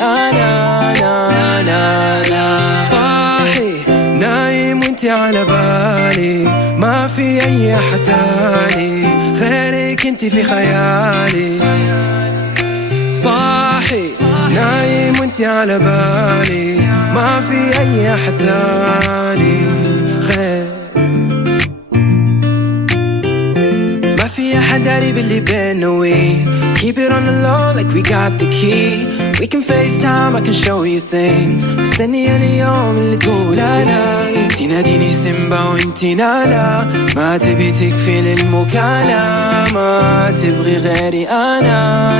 أنا صاحي نايم وانتي على بالي، ما في أي أحد تاني غيرك انتي في خيالي. صاحي نايم وانتي على بالي، ما في أي أحد تاني غير. ما في أحد داري باللي بينا we keep it on the low like we got the key. We can FaceTime, I can show you things. مستني اليوم اللي تقول أنا تناديني سيمبا وانتي نالا، ما تبي تكفي للمكالمة، ما تبغي غيري أنا.